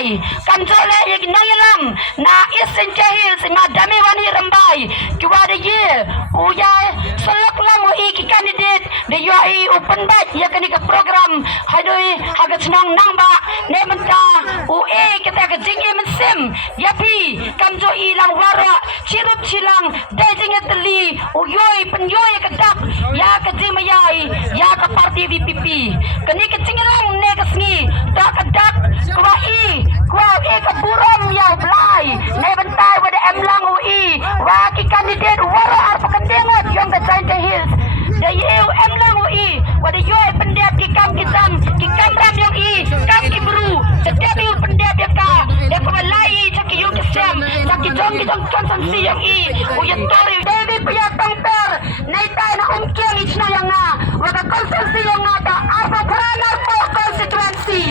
Rambai kan jole ye nangilam na isin jahil si madami wani Rambai kiwade ye uya selak lamu iki candidate de yoi open bat ya kani ke program hadoi hagat senang nangba ne menta ue kita ke jingi mesim yapi kamjo ilang wara cirup cilang dejing eteli uyoi penyoy kedak ya ke jimayai ya ke parti VPP kani ke cingilang ne ke sengi tak kedak kwa ke buram ya blai ne bentai wada emlang ui wa ki candidate wara arpa kendengot yang ke Giant Hills da yeu emlang ui wada yoi pendep ki kam kitam ki kamram yang i kam ki bru setiap yu pendep ya ka de pemalai caki yu kesem caki jom ki jom konsensi yang i uyan tori dewi punya tongper naitai na umkiang ichna yang nga waka konsensi yang nga da arpa peranar po konstituensi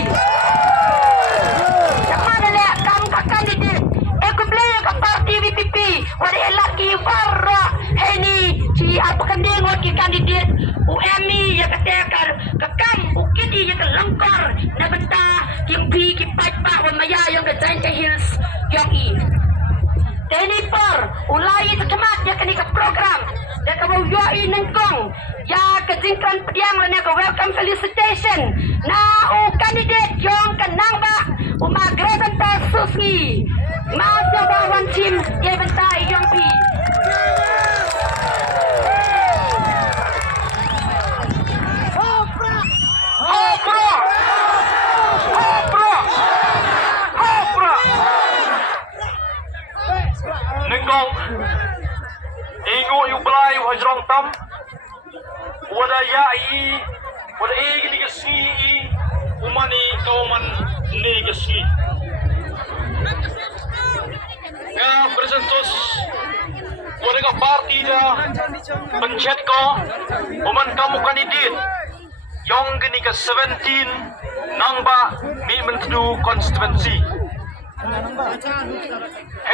candidate aku beli ke parti VPP wadi laki warra heni ci apa kendengot ki candidate UMI ya ketekar kekam ukidi ya kelengkar na benta yang bi ki pajpa wa maya yang ke Giant Hills yang i teni per ulai tercemat ya kini ke program dan kau yoi nengkong ya ke jingkran pediang lana ke welcome felicitation na candidate yang kenang ba umagresan ta susgi mas jawaban tim ye bentai yang pi nengkong ingo yu belai wajrong tam wada yai wada gini gesi umani kauman ni gesi ya presentos wada ka parti da pencet ko uman kamu kandidat yang gini ke 17 nangba mi mentu konstituensi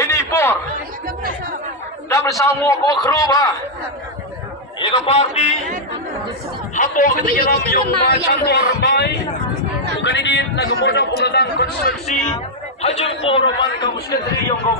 ini por dah bersama ko keruba ia parti hapo kita dalam yang macam Rambai bukan ini nak kemudian pengadaan konstitusi hajung poroman kamu sekali yang kau